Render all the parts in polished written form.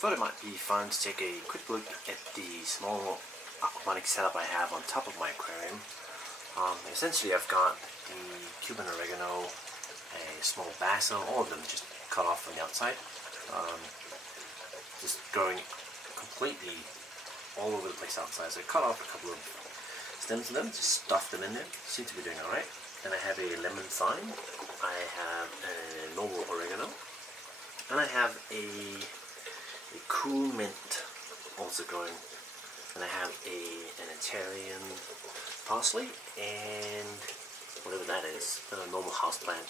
thought it might be fun to take a quick look at the small aquaponics setup I have on top of my aquarium. Essentially I've got the Cuban oregano, a small basil, all of them just cut off from the outside. Just growing completely all over the place outside. So I cut off a couple of stems of them, just stuff them in there. Seem to be doing alright. Then I have a lemon thyme, I have a normal oregano, and I have a cool mint also growing. And I have an Italian parsley and whatever that is, a normal house plant.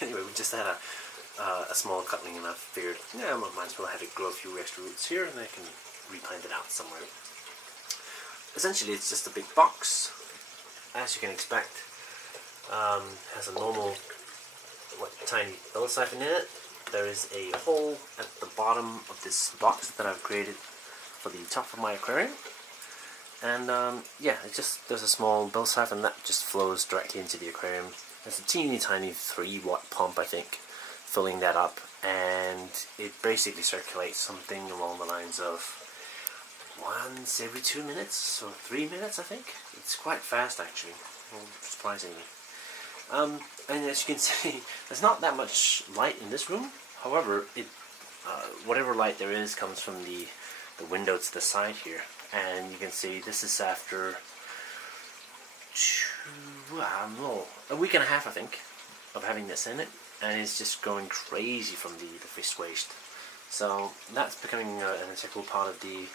Anyway, we just had a small cutting, and I figured, yeah, I might as well have it grow a few extra roots here, and I can replant it out somewhere. Essentially, it's just a big box, as you can expect. Has a normal tiny bell siphon in it. There is a hole at the bottom of this box that I've created for the top of my aquarium, and yeah, there's a small bell siphon that just flows directly into the aquarium. There's a teeny tiny 3-watt pump, I think, filling that up, and it basically circulates something along the lines of once every 2 minutes or 3 minutes, I think. It's quite fast actually, surprisingly. And as you can see, there's not that much light in this room. However, whatever light there is comes from the window to the side here, and you can see this is after a week and a half, I think, of having this in it, and it's just going crazy from the fish waste. So that's becoming an integral part of the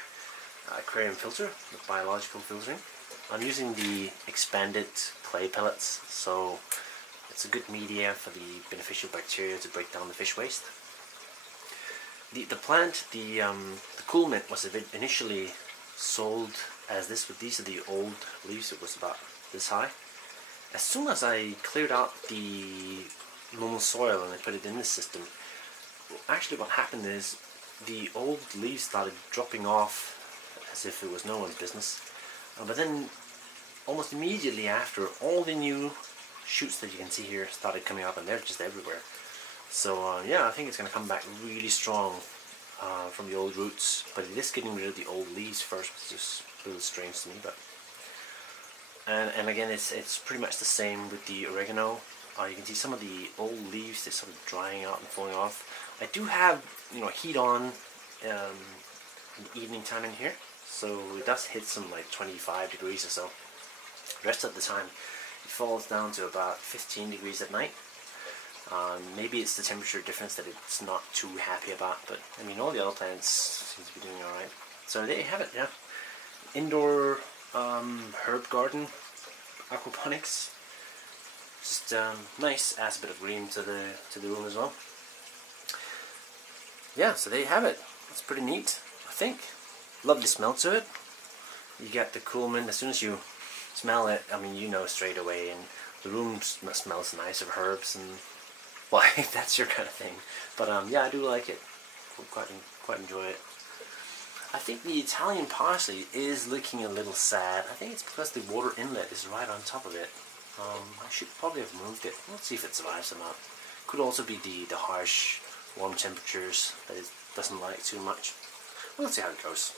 aquarium filter, the biological filtering. I'm using the expanded clay pellets, so it's a good media for the beneficial bacteria to break down the fish waste. The plant, the cool mint, was initially sold as this, but these are the old leaves. It was about this high. As soon as I cleared out the normal soil and I put it in this system, actually what happened is the old leaves started dropping off as if it was no one's business. But then almost immediately after, all the new shoots that you can see here started coming up, and they're just everywhere. So yeah, I think it's going to come back really strong from the old roots, but it is getting rid of the old leaves first, which is just a little strange to me. But and again, it's pretty much the same with the oregano. You can see some of the old leaves, they're sort of drying out and falling off. I do have, heat on in the evening time in here, so it does hit some like 25 degrees or so. The rest of the time it falls down to about 15 degrees at night. Maybe it's the temperature difference that it's not too happy about, but I mean, all the other plants seem to be doing alright. So there you have it, yeah. Indoor herb garden, aquaponics. Just nice, adds a bit of green to the room as well. Yeah, so there you have it. It's pretty neat, I think. Lovely smell to it. You get the cool mint. As soon as you smell it, I mean, you know straight away, and the room smells nice of herbs, and well, if that's your kind of thing. But yeah, I do like it. Quite enjoy it. I think the Italian parsley is looking a little sad. I think it's because the water inlet is right on top of it. I should probably have moved it. Let's see if it survives or not. Could also be the harsh, warm temperatures that it doesn't like too much. We'll see how it goes.